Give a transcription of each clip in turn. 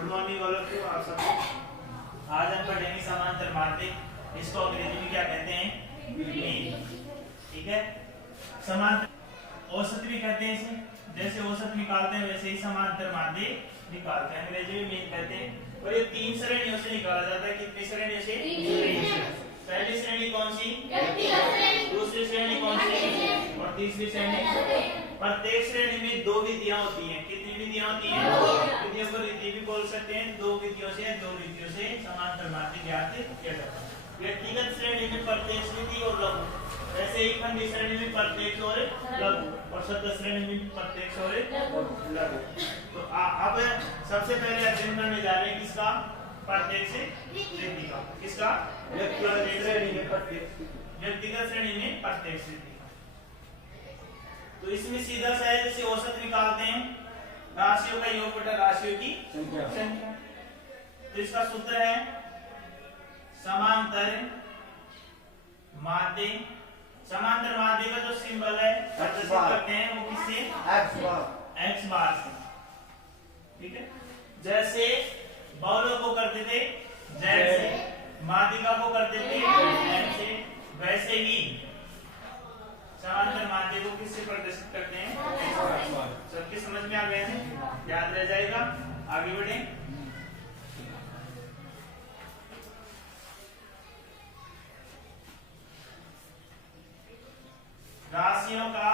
Good morning all of you. आप सबको आज हम पढ़ेंगे समांतर माध्य। इसको अंग्रेजी में क्या कहते हैं? मीन। ठीक है, समांतर औसत भी कहते हैं इसे। जैसे औसत निकालते हैं वैसे ही समांतर माध्य निकालते हैं, अंग्रेजी में मीन कहते हैं। और ये तीन श्रेणियों से निकाला जाता है। कितनी श्रेणियों से? पहली श्रेणी कौन सी? दूसरी श्रेणी कौन सी? और तीसरी श्रेणी। प्रत्येक श्रेणी में दो विधियां होती हैं। कितनी विधियां होती हैं? विधियों को रीति भी बोल सकते हैं। दो विधियों से समांतर माध्य ज्ञात किया जाता है। व्यक्तिगत श्रेणी में प्रत्यक्ष विधि और लघु, वैसे ही खंडी श्रेणी में प्रत्यक्ष और लघु, और शब्द श्रेणी में प्रत्यक्ष और लघु। तो अब सबसे पहले अध्ययन करने जा रहे हैं किसका? प्रत्यक्ष विधि का। किसका? व्यक्तिगत श्रेणी में प्रत्यक्ष विधि। तो इसमें सीधा सहज से औसत निकालते हैं, राशियों का योग बटा राशियों की संख्या। तो इसका सूत्र है समांतर माध्य। समांतर माध्य का जो सिंबल है प्रदर्शित करते हैं वो किससे? x बार से। ठीक है, जैसे बाउलों को करते थे z से, माध्यिका को करते थे n से, वैसे ही समांतर माध्य को किससे प्रदर्शित करते हैं? सबकी समझ में आ गया है? याद रह जाएगा। आगे बढ़े। राशियों का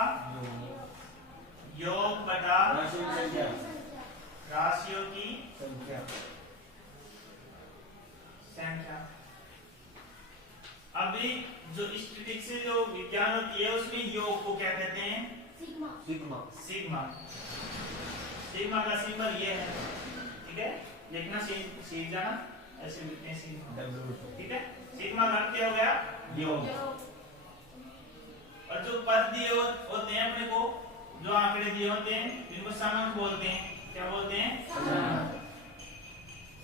योग बटा राशियों की संख्या। अभी जो स्टैटिस्टिक्स से जो विज्ञान होती है उसमें योग को क्या कहते हैं? सिग्मा। सिग्मा का सिंबल ये है। ठीक है, लिखना सीख जाना, ऐसे लिखते हैं सिग्मा। ठीक है, सिग्मा का क्या हो गया? योग। और जो पद दिए होते हैं अपने को, जो आंकड़े दिए होते हैं इनको समांक बोलते हैं। क्या बोलते हैं?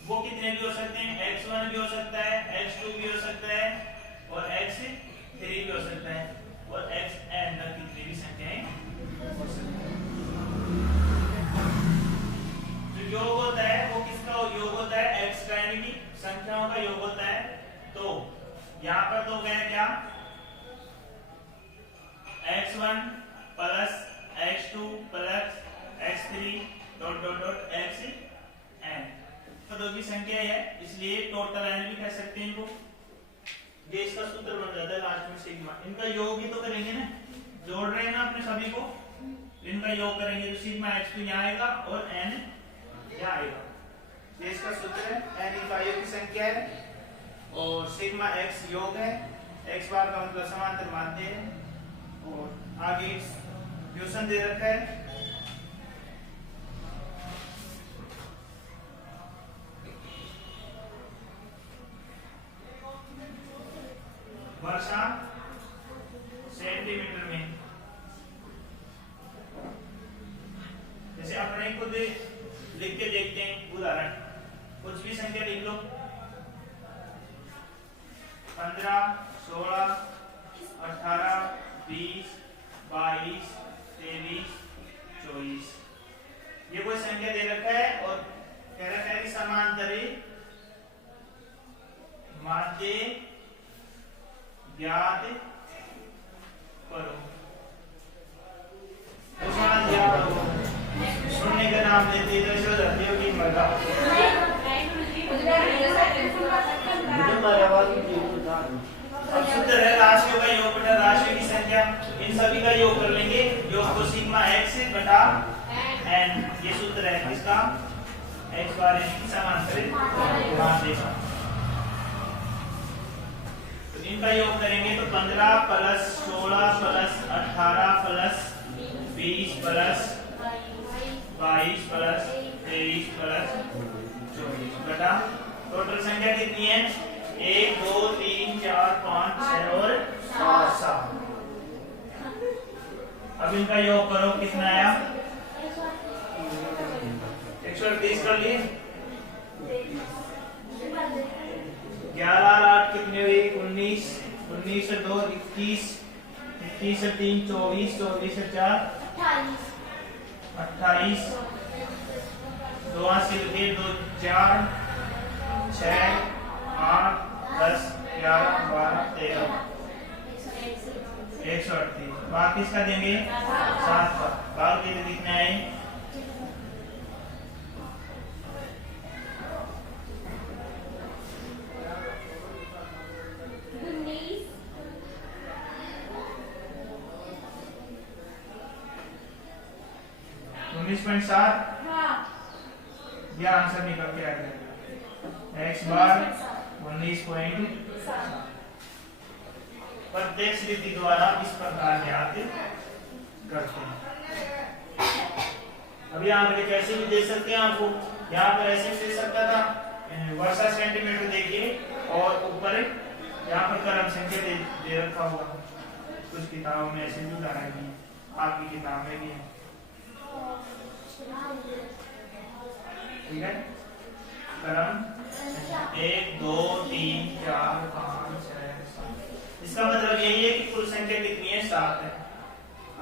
वो कितने भी हो सकते हैं? x1 भी हो सकता है, x2 भी हो सकता है, और x3 भी हो सकता है, और xn तक कितनी भी संख्याएं हो सकती हैं। जो योग होता है वो किसका योग होता है? x का, यानी कि संख्याओं का योग होता है। तो यहाँ पर तो गया क्या? x1 plus x2 plus x3 dot dot dot xn। तो दो की संख्या है, इसलिए टोटल एन भी कह सकते हैं इनको। ये इसका सूत्र बन जाता है लास्ट में सिग्मा। इनका योग ही तो करेंगे ना, जोड़ रहे हैं ना अपने सभी को, इनका योग करेंगे तो सिग्मा x2 यहाँ आएगा और n यहाँ आएगा। ये इसका सूत्र है। n इकाइयों की संख्या है और सिग्मा x योग है, x बार का मतलब समांतर माध्य है। और आगे ट्यूशन दे रखा है। वर्षा सेंटीमीटर में। जैसे अपने खुद लिख के देखते हैं उदाहरण, कुछ भी संख्या लिख लो, 15, 16, 18, 20, 22, 23, 24। ये कोई संख्या दे रखा है और कह रखा है कि समांतरी माध्य ज्ञात करो। सुनने का नाम देते की मर्दा। अब सूत्र है राशियों का योग बटा राशियों की संख्या। इन सभी का योग कर लेंगे, योग को सिग्मा x बटा n। ये सूत्र है किसका? x बार यानी समांतर माध्य का। इनका योग करेंगे तो 15 plus 16 plus 18 plus 20 plus 22 plus 23 plus 24 बटा टोटल संख्या कितनी है? 1 2 3 4 5 6 और 7। अब इनका योग करो, कितना आया? 130 कर लिए। 11 और 8 कितने हुई? 19, 19 से 2 21, 21 से 3 24, 24 से 4 28, 2 5 3 2 4 6 8 10 11 12 13 138। भाग किसका देंगे? 7 का। भाग कितने लिखना है? 19.7। यह आंसर निकल के आ गया। x बार 19.7। प्रत्यक्ष विधि द्वारा इस प्रकार ज्ञात करते हैं। अभी यहाँ पे कैसे भी दे सकते हैं आपको, यहाँ पर ऐसे भी दे सकता था वर्षा सेंटीमीटर देखिए और ऊपर यहाँ पर क्रम संख्या दे रखा हुआ। कुछ किताबों में ऐसे भी उदाहरण है, आपकी किताब में भी है। ठीक है, क्रम 1 2 3 4 5 6 7। इसका मतलब यही है कि कुल संख्या कितनी है? 7 है।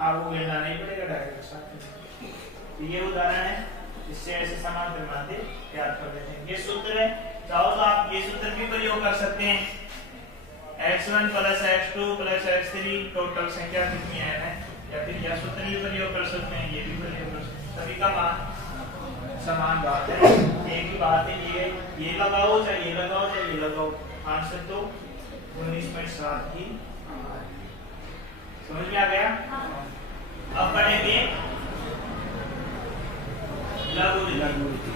आपको गिनना नहीं पड़ेगा, डायरेक्ट 7 है। ये उदाहरण है, इससे ऐसे समांतर माध्य याद कर लेते हैं। ये सूत्र है, चाहो तो आप ये सूत्र भी प्रयोग कर सकते हैं। x1 + x2 + x3 टोटल संख्या कितनी है, या फिर यह सूत्र भी प्रयोग कर सकते हैं, ये भी प्रयोग कर सकते हैं। सभी का मान समान बात है, एक ही बात है। ये लगाओ चाहे ये लगाओ चाहे ये लगाओ, आंसर तो 19.7 ही। समझ में आ गया? अब पढ़ेंगे लघु रीति।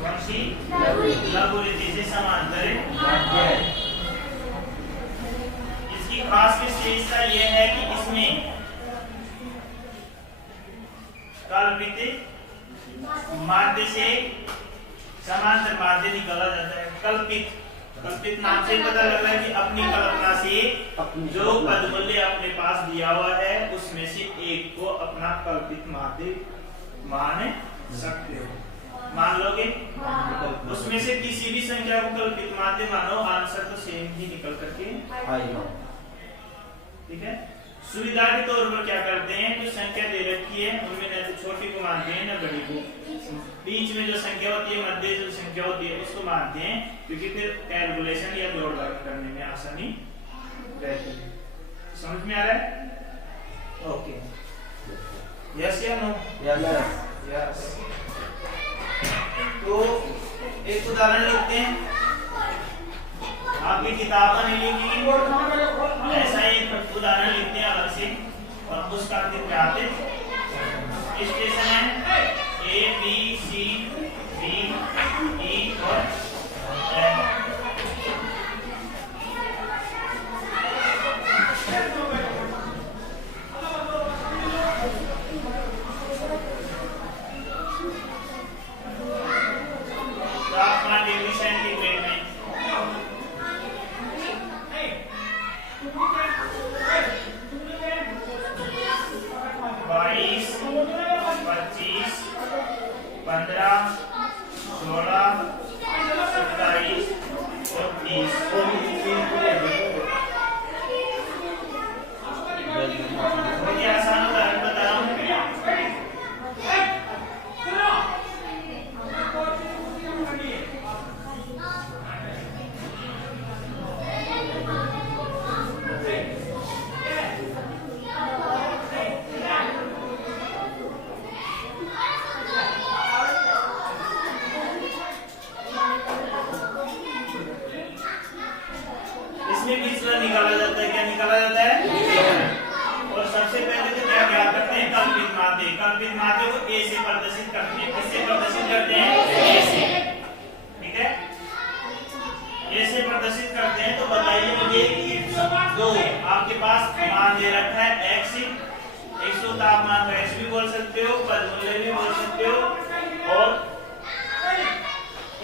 कौन सी? लघु रीति से समांतर। इसकी खास विशेषता यह है कि इसमें कल्पित माध्य से समांतर माध्य निकाला जाता है। कल्पित नाम से पता लग रहा है कि अपनी कल्पना से जो पद मूल्य अपने पास दिया हुआ है उसमें से एक को अपना कल्पित माध्य मान सकते हो। मान लोगे? उसमें से किसी भी संख्या को कल्पित माध्य मानो, आंसर तो सेम ही निकल करके आएगा। ठीक है, सुविधा के तौर पर क्या करते हैं, जो संख्या दे रखी है उनमें न तो छोटी को मानते हैं न बड़ी को। बीच में जो संख्या होती है, मध्य जो संख्या होती है उसको मानते हैं, क्योंकि फिर कैलकुलेशन या जोड़ घटाव करने में आसानी रहती है। समझ में आ रहा है? ओके, यस या नो? यस। तो एक उदाहरण लेते हैं, आपकी किताब में नहीं लिखी, ऐसा एक उदाहरण लिखते हैं अलग से और उसका पे आते। स्टेशन है A B C D E और F। तापमान डिग्री सेंटीग्रेड में 22, 25, 15, 16, 27 और 30। बहुत ही आसान उदाहरण बता रहा हूँ। इसमें विचलन निकाला जाता है। क्या निकाला जाता है? और सबसे पहले तो क्या ज्ञात करते हैं? कल्पित माध्य। कल्पित माध्य को ए से प्रदर्शित करते हैं। किससे प्रदर्शित करते हैं? ए से। ठीक है, ए से प्रदर्शित करते हैं। तो बताइए मुझे कि जो आपके पास मान दे रखा है x, एक तापमान का x भी बोल सकते हो, पद मूल्य भी बोल सकते हो, और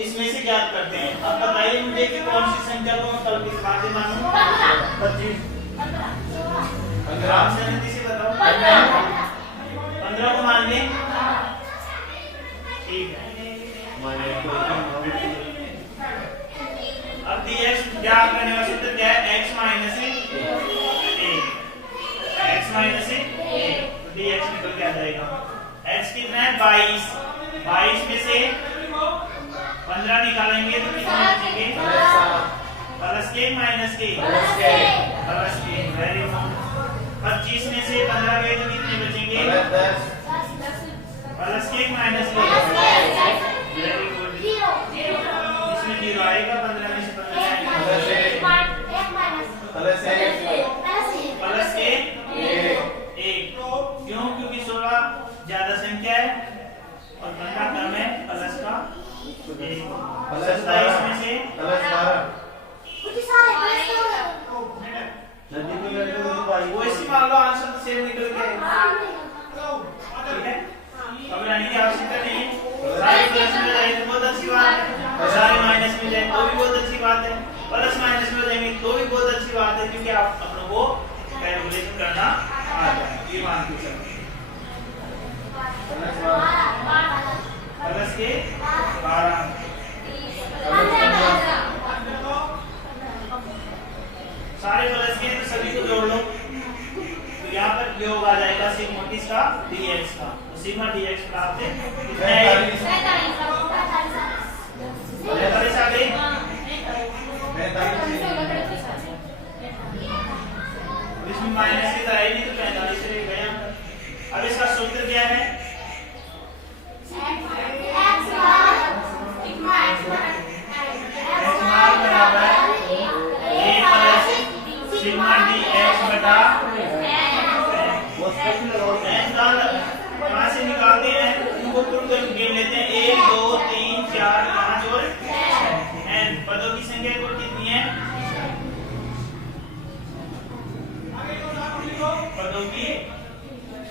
इसमें से ज्ञात करते हैं। अब बताइए मुझे कि कौन सी संख्या को मैं कल्पित माध्य मानूं? 25। आराम से जल्दी से बताओ। 15 को मान लें? ठीक है। अब dx ज्ञात करने का सूत्र क्या है? x minus a। x minus a, तो dx निकल के आ जाएगा। x कितना है 22, 22 में से 15 निकालेंगे तो कितने बचेंगे प्लस के माइनस के प्लस के। Very good. 25 में से 15 गए तो कितने बचेंगे प्लस के माइनस के। Very good. इसमें 0 आएगा, 15 में से 15 आएगा प्लस के 1। क्यों? क्योंकि 16 ज्यादा संख्या है और 15 कम है, प्लस का 1। 27 में से वो इसी मान लो आंसर तो सेम निकल के ठीक है। घबराने की आवश्यकता नहीं है। सारे प्लस में जाए तो बहुत अच्छी बात है, सारे माइनस में जाए तो भी बहुत अच्छी बात है, प्लस माइनस में जाएंगे तो भी बहुत अच्छी बात है, क्योंकि आप अपनों को कैलकुलेशन करना आ जाए, ये मान के चलो। प्लस के 12 सारे प्लस के तो सभी को जोड़ लो, तो यहाँ पर योग आ जाएगा सिग्मा किसका dx का। तो सिग्मा dx प्राप्त है कितना है 45 आ गई। इसमें माइनस की तरह नहीं तो 45 से गया। अब इसका सूत्र क्या है? सिग्मा dx बटा कहाँ से निकालते हैं? इनको तुरंत गिन लेते हैं 1 2 3 4 5 और 6। n पदों की संख्या कुल कितनी है? पदों की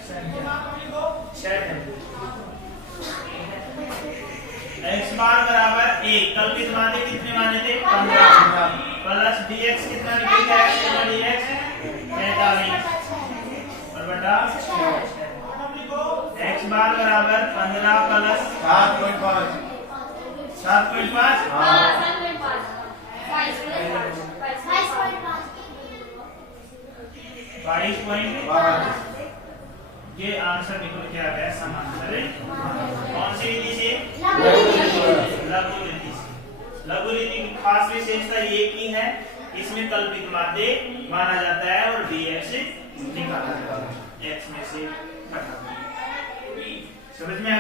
संख्या 6 है। x बार बराबर 1। कल्पित माने कितने माने थे? 15 प्लस dx कितना निकल गया? सिग्मा dx 45 और बटा x बार बराबर 15 प्लस 7.5 22.5। ये आंसर निकल के आ गया समांतर। कौन सी विधि से? लघु रीति से। लघु रीति की खास विशेषता ये की है, इसमें कल्पित माध्य माना जाता है और dx निकाला जाता है, x में से घटा। समझ में